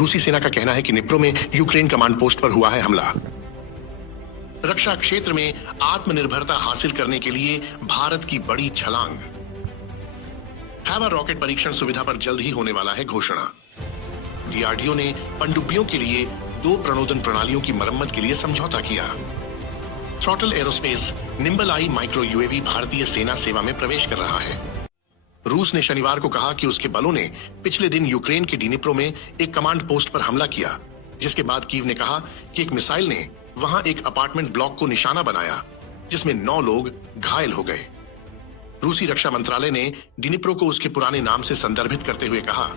रूसी सेना का कहना है कि निप्रो में यूक्रेन कमांड पोस्ट पर हुआ है हमला। रक्षा क्षेत्र में आत्मनिर्भरता हासिल करने के लिए भारत की बड़ी छलांग। हैमर रॉकेट परीक्षण सुविधा पर जल्द ही होने वाला है घोषणा। डीआरडीओ ने पनडुब्बियों के लिए 2 प्रणोदन प्रणालियों की मरम्मत के लिए समझौता किया। थ्रॉटल एरोस्पेस निम्बल आई माइक्रो यूएवी भारतीय सेना सेवा में प्रवेश कर रहा है। रूस ने शनिवार को कहा कि उसके बलों ने पिछले दिन यूक्रेन के डिनिप्रो में एक कमांड पोस्ट पर हमला किया, जिसके बाद कीव ने कहा कि एक मिसाइल ने वहां एक अपार्टमेंट ब्लॉक को निशाना बनाया, जिसमें 9 लोग घायल हो गए। रूसी रक्षा मंत्रालय ने डिनिप्रो को उसके पुराने नाम से संदर्भित करते हुए कहा,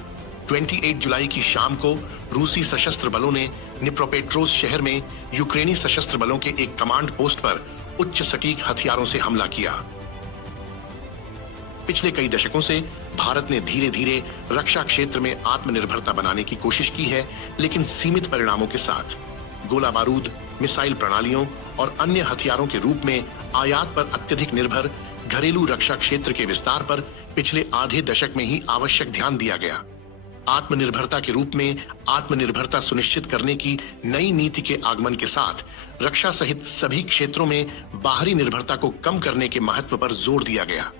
28 जुलाई की शाम को रूसी सशस्त्र बलों ने निप्रोपेट्रोस शहर में यूक्रेनी सशस्त्र बलों के एक कमांड पोस्ट पर उच्च सटीक हथियारों से हमला किया। पिछले कई दशकों से भारत ने धीरे धीरे रक्षा क्षेत्र में आत्मनिर्भरता बनाने की कोशिश की है, लेकिन सीमित परिणामों के साथ। गोला बारूद, मिसाइल प्रणालियों और अन्य हथियारों के रूप में आयात पर अत्यधिक निर्भर घरेलू रक्षा क्षेत्र के विस्तार पर पिछले आधे दशक में ही आवश्यक ध्यान दिया गया। आत्मनिर्भरता के रूप में आत्मनिर्भरता सुनिश्चित करने की नई नीति के आगमन के साथ रक्षा सहित सभी क्षेत्रों में बाहरी निर्भरता को कम करने के महत्व पर जोर दिया गया।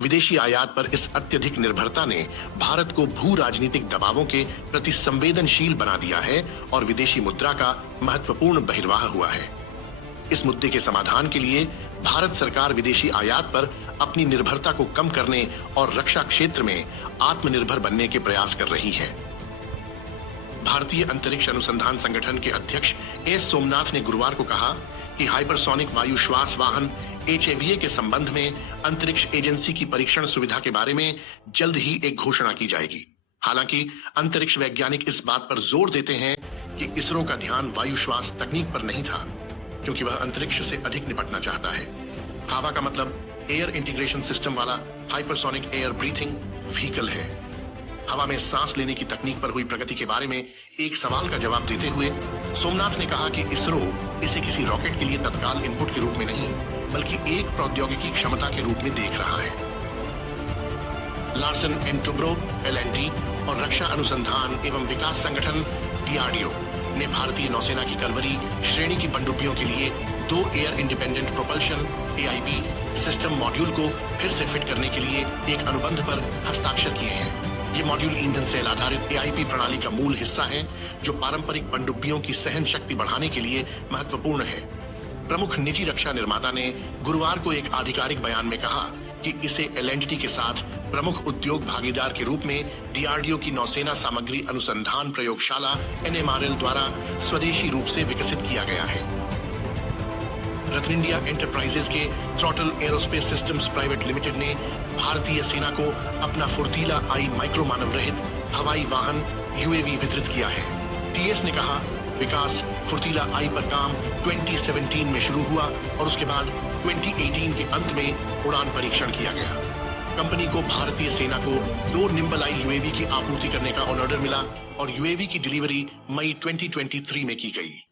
विदेशी आयात पर इस अत्यधिक निर्भरता ने भारत को भू राजनीतिक दबावों के प्रति संवेदनशील बना दिया है और विदेशी मुद्रा का महत्वपूर्ण बहिर्वाह हुआ है। इस मुद्दे के समाधान के लिए भारत सरकार विदेशी आयात पर अपनी निर्भरता को कम करने और रक्षा क्षेत्र में आत्मनिर्भर बनने के प्रयास कर रही है। भारतीय अंतरिक्ष अनुसंधान संगठन के अध्यक्ष एस सोमनाथ ने गुरुवार को कहा कि हाइपरसोनिक वायु श्वास वाहन HAVA के संबंध में अंतरिक्ष एजेंसी की परीक्षण सुविधा के बारे में जल्द ही एक घोषणा की जाएगी। हालांकि अंतरिक्ष वैज्ञानिक इस बात पर जोर देते हैं कि इसरो का ध्यान वायु श्वास तकनीक पर नहीं था, क्योंकि वह अंतरिक्ष से अधिक निपटना चाहता है। हावा का मतलब एयर इंटीग्रेशन सिस्टम वाला हाइपरसोनिक एयर ब्रीथिंग व्हीकल है। हवा में सांस लेने की तकनीक पर हुई प्रगति के बारे में एक सवाल का जवाब देते हुए सोमनाथ ने कहा कि इसरो इसे किसी रॉकेट के लिए तत्काल इनपुट के रूप में नहीं, बल्कि एक प्रौद्योगिकी क्षमता के रूप में देख रहा है। लार्सन एंड टुब्रो LNT और रक्षा अनुसंधान एवं विकास संगठन DRDO ने भारतीय नौसेना की कलवरी श्रेणी की पनडुब्बियों के लिए 2 air independent propulsion AIP system module को फिर से फिट करने के लिए एक अनुबंध पर हस्ताक्षर किए हैं। ये मॉड्यूल ईंधन सेल आधारित AIP प्रणाली का मूल हिस्सा है, जो पारंपरिक पनडुब्बियों की सहन शक्ति बढ़ाने के लिए महत्वपूर्ण है। प्रमुख निजी रक्षा निर्माता ने गुरुवार को एक आधिकारिक बयान में कहा कि इसे LNT के साथ प्रमुख उद्योग भागीदार के रूप में DRDO की नौसेना सामग्री अनुसंधान प्रयोगशाला NMRL द्वारा स्वदेशी रूप से विकसित किया गया है। रत्न इंडिया एंटरप्राइजेज के throttle aerospace systems private limited ने भारतीय सेना को अपना फुर्तीला आई माइक्रो मानव रहित हवाई वाहन UAV वितरित किया है। TS ने कहा, विकास फुर्तीला आई पर काम 2017 में शुरू हुआ और उसके बाद 2018 के अंत में उड़ान परीक्षण किया गया। कंपनी को भारतीय सेना को 2 निम्बल आई UAV की आपूर्ति करने का ऑर्डर मिला और UAV की डिलीवरी मई 2023 में की गई।